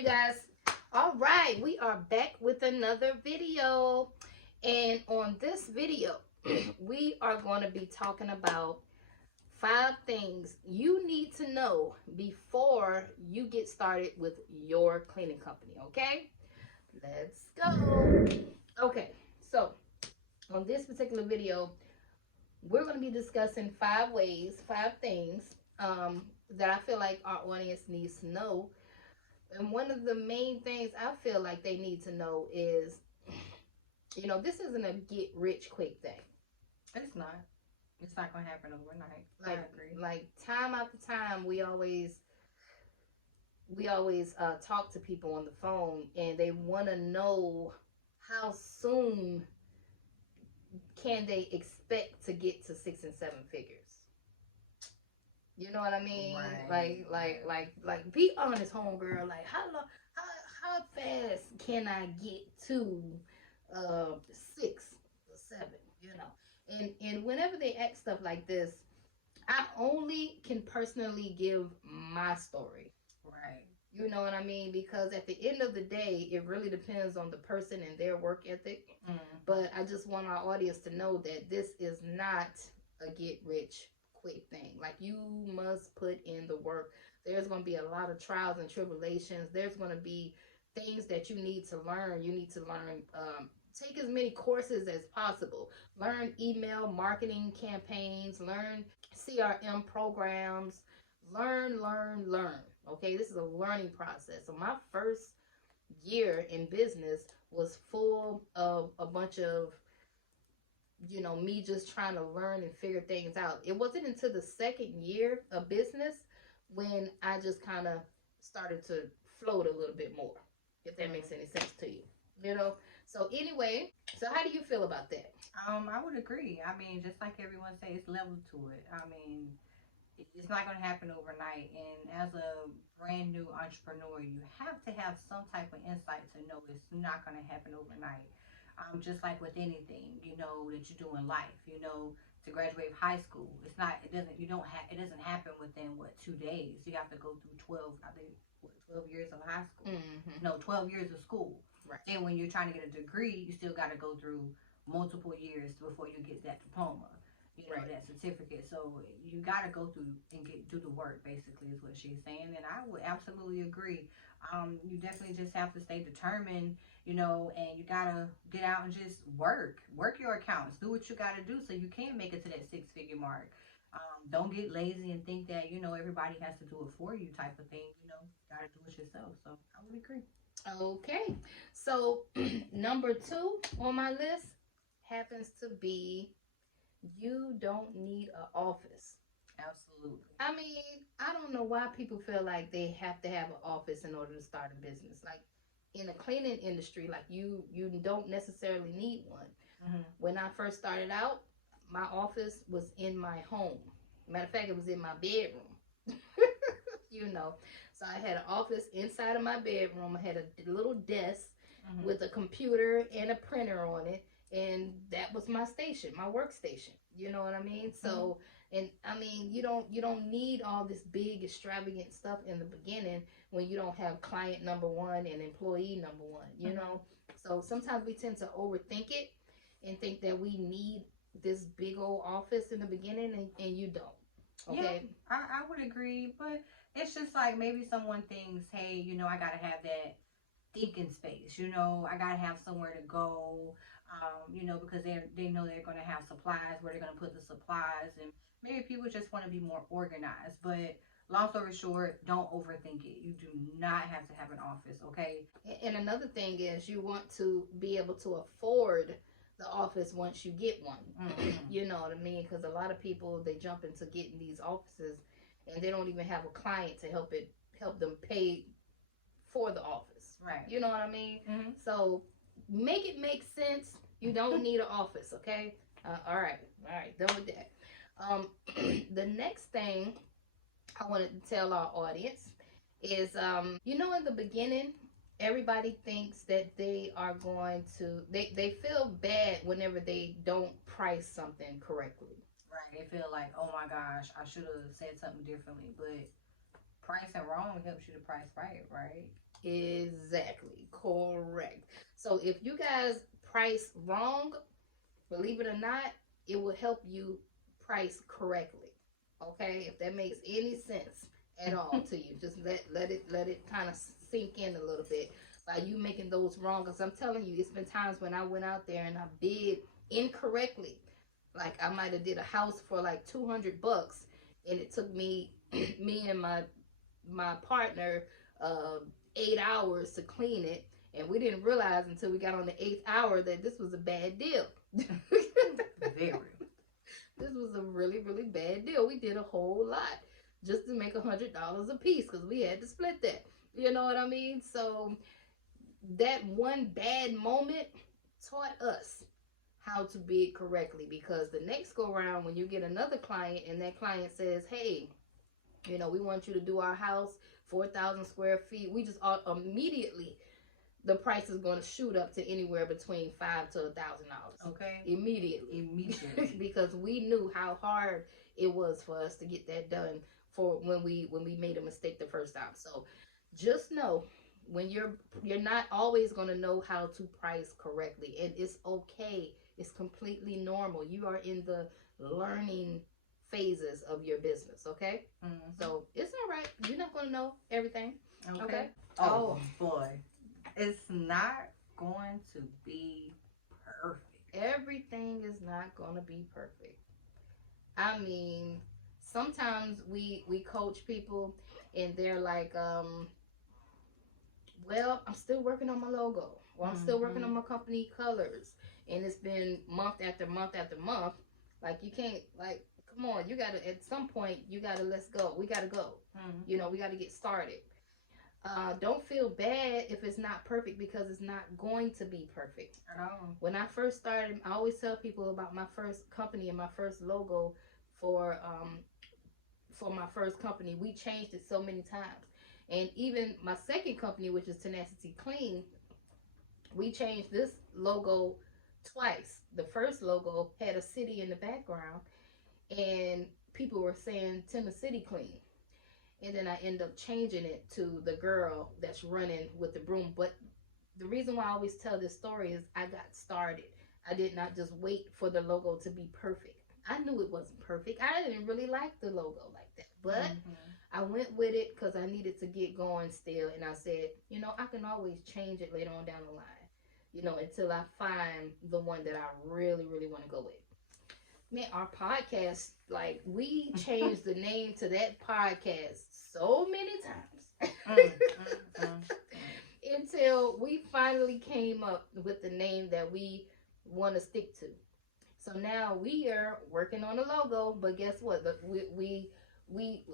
Hey guys, all right, we are back with another video, and on this video we are going to be talking about 5 things you need to know before you get started with your cleaning company. Okay, let's go. Okay, so on this particular video we're going to be discussing 5 things that I feel like our audience needs to know. And one of the main things I feel like they need to know is, this isn't a get rich quick thing. It's not. It's not gonna happen overnight. Like, I agree. like time after time, we always talk to people on the phone, and they want to know how soon can they expect to get to 6 and 7 figures. You know what I mean? Right. Like, be honest, homegirl. Like, how fast can I get to 6 or 7? You know, and whenever they ask stuff like this, I only can personally give my story. Right. You know what I mean? Because at the end of the day, it really depends on the person and their work ethic. Mm. But I just want our audience to know that this is not a get rich quick thing. Like, you must put in the work. There's going to be a lot of trials and tribulations. There's going to be things that you need to learn. You need to learn, take as many courses as possible. Learn email marketing campaigns, learn CRM programs, learn. Okay, this is a learning process. So my first year in business was full of a bunch of, me just trying to learn and figure things out. It wasn't until the second year of business when I just kind of started to float a little bit more, if that makes any sense to you. So anyway, so how do you feel about that? I would agree. I mean, just like everyone says, it's level to it. I mean, it's not going to happen overnight. And as a brand new entrepreneur, you have to have some type of insight to know it's not going to happen overnight. Just like with anything, that you do in life, to graduate high school, it doesn't happen within 2 days. You have to go through 12, I think, 12 years of high school. Mm-hmm. No, 12 years of school. Right. Then when you're trying to get a degree, you still got to go through multiple years before you get that diploma. Right. That certificate. So you got to go through and do the work, basically, is what she's saying. And I would absolutely agree. You definitely just have to stay determined, and you got to get out and just work your accounts, do what you got to do so you can make it to that 6 figure mark. Don't get lazy and think that, everybody has to do it for you type of thing. Got to do it yourself. So I would agree. Okay. So number 2 on my list happens to be, you don't need an office. Absolutely. I mean, I don't know why people feel like they have to have an office in order to start a business. Like, in the cleaning industry, like, you don't necessarily need one. Mm-hmm. When I first started out, my office was in my home. Matter of fact, it was in my bedroom. So I had an office inside of my bedroom. I had a little desk with a computer and a printer on it, and that was my station, my workstation. You know what I mean? So, and I mean, you don't need all this big extravagant stuff in the beginning when you don't have client number 1 and employee number 1. So sometimes we tend to overthink it and think that we need this big old office in the beginning, and you don't. Okay. Yeah, I would agree, but it's just like maybe someone thinks, hey, I gotta have that thinking space. I gotta have somewhere to go. Because they know they're gonna have supplies, where they're gonna put the supplies, and maybe people just want to be more organized. But long story short, don't overthink it. You do not have to have an office, okay? And another thing is, you want to be able to afford the office once you get one. Mm-hmm. You know what I mean? Because a lot of people, they jump into getting these offices and they don't even have a client to help them pay for the office. Right. You know what I mean? Mm-hmm. So make it make sense. You don't need an office, okay? All right, done with that. The next thing I wanted to tell our audience is, in the beginning, everybody thinks that they are going to, they feel bad whenever they don't price something correctly. Right. They feel like, oh my gosh, I should have said something differently. But pricing wrong helps you to price right, right? Exactly. Correct. So if you guys price wrong, believe it or not, it will help you price correctly. Okay? If that makes any sense at all to you, just let it kind of sink in a little bit by you making those wrong. Because I'm telling you, it's been times when I went out there and I bid incorrectly. Like I might have did a house for like $200, and it took me me and my partner uh, 8 hours to clean it, and we didn't realize until we got on the eighth hour that this was a bad deal. Very. This was a really bad deal. We did a whole lot just to make $100 a piece because we had to split that. You know what I mean? So that one bad moment taught us how to bid correctly, because the next go round when you get another client and that client says, hey, we want you to do our house 4,000 square feet, we just immediately, the price is going to shoot up to anywhere between $5 to $1,000. Okay. Immediately. Because we knew how hard it was for us to get that done for when we made a mistake the first time. So just know, when you're not always going to know how to price correctly, and it's okay. It's completely normal. You are in the learning phases of your business, okay? Mm-hmm. So it's all right. You're not going to know everything. Okay. Oh boy, it's not going to be perfect. Everything is not going to be perfect. I mean, sometimes we coach people and they're like, well, I'm still working on my logo, or I'm still working on my company colors, and it's been month after month after month. Like, you can't, like, come on, you gotta, at some point you gotta, let's go, we gotta go. We gotta get started. Don't feel bad if it's not perfect, because it's not going to be perfect. When I first started, I always tell people about my first company and my first logo for my first company. We changed it so many times. And even my second company, which is Tenacity Clean, we changed this logo twice. The first logo had a city in the background, and people were saying TENACITY Clean. And then I end up changing it to the girl that's running with the broom. But the reason why I always tell this story is I got started. I did not just wait for the logo to be perfect. I knew it wasn't perfect. I didn't really like the logo like that. But I went with it because I needed to get going still. And I said, I can always change it later on down the line, until I find the one that I really want to go with. Man, our podcast, like, we changed the name to that podcast so many times until we finally came up with the name that we want to stick to. So now we are working on a logo, but guess what? We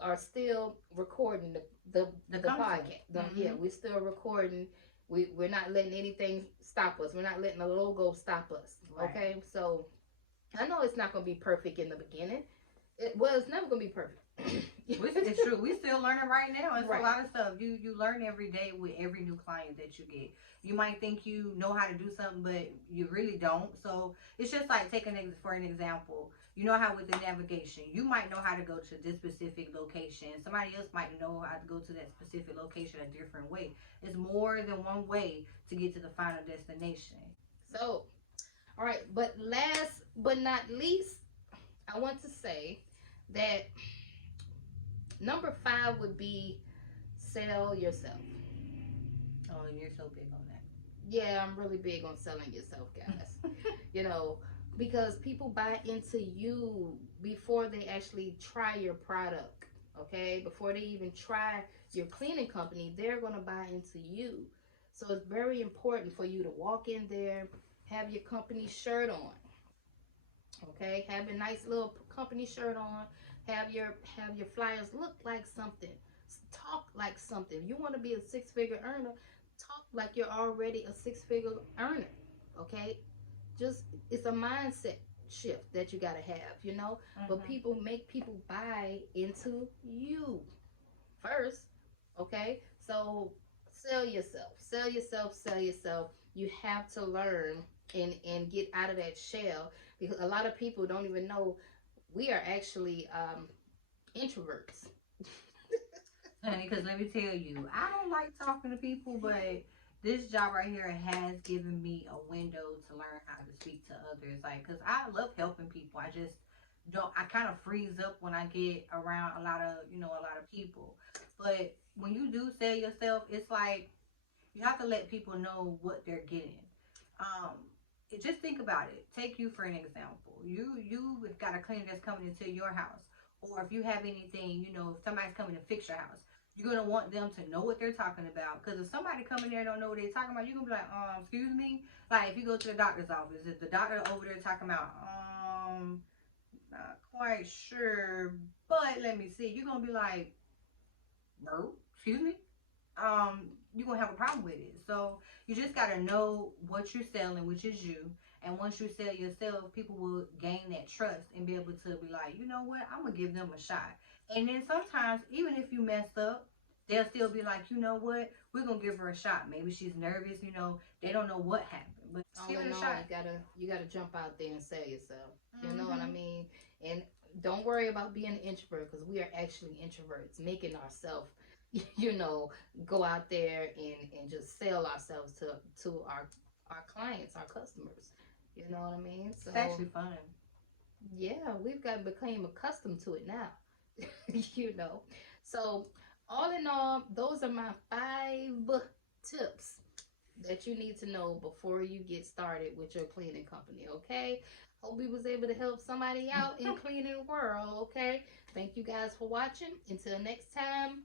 are still recording the podcast. Yeah, we're still recording. We're not letting anything stop us. We're not letting the logo stop us. Right. Okay, so I know it's not going to be perfect in the beginning. It's never going to be perfect. It's true. We're still learning right now. It's Right. a lot of stuff. You learn every day with every new client that you get. You might think you know how to do something, but you really don't. So it's just like for an example. You know how with the navigation, you might know how to go to this specific location. Somebody else might know how to go to that specific location a different way. It's more than one way to get to the final destination. So, all right. But last but not least, I want to say that number 5 would be sell yourself. Oh, and you're so big on that. Yeah, I'm really big on selling yourself, guys. Because people buy into you before they actually try your product. Okay, before they even try your cleaning company, they're going to buy into you. So it's very important for you to walk in there, have your company shirt on. Okay, have a nice little company shirt on. Have your flyers look like something. Talk like something. You want to be a 6-figure earner, talk like you're already a 6-figure earner. Okay, just, it's a mindset shift that you got to have. But people make people buy into you first. Okay, so sell yourself. You have to learn and get out of that shell, because a lot of people don't even know we are actually introverts. honey, because let me tell you, I don't like talking to people, but this job right here has given me a window to learn how to speak to others. Like, because I love helping people. I just don't, I kind of freeze up when I get around a lot of, a lot of people. But when you do sell yourself, it's like you have to let people know what they're getting. Um, just think about it. Take you for an example. You got a cleaner that's coming into your house, or if you have anything, if somebody's coming to fix your house, you're gonna want them to know what they're talking about. Because if somebody coming there and don't know what they're talking about, you're gonna be like, excuse me. Like if you go to the doctor's office, if the doctor over there talking about, not quite sure, but let me see, you're gonna be like, no, excuse me, you're gonna have a problem with it. So you just gotta know what you're selling, which is you. And once you sell yourself, people will gain that trust and be able to be like, you know what, I'm gonna give them a shot. And then sometimes, even if you messed up, they'll still be like, you know what, we're gonna give her a shot. Maybe she's nervous, they don't know what happened, but just All give in it a all, shot. you gotta jump out there and sell yourself. You know what I Mm-hmm. mean? And don't worry about being an introvert, because we are actually introverts, making ourselves, you know, go out there and just sell ourselves to our clients, our customers. You know what I mean? It's So actually fun. yeah, we've got became accustomed to it now. you know. So all in all, those are my 5 tips that you need to know before you get started with your cleaning company. Okay. Hope we was able to help somebody out in cleaning world. Okay. Thank you guys for watching. Until next time.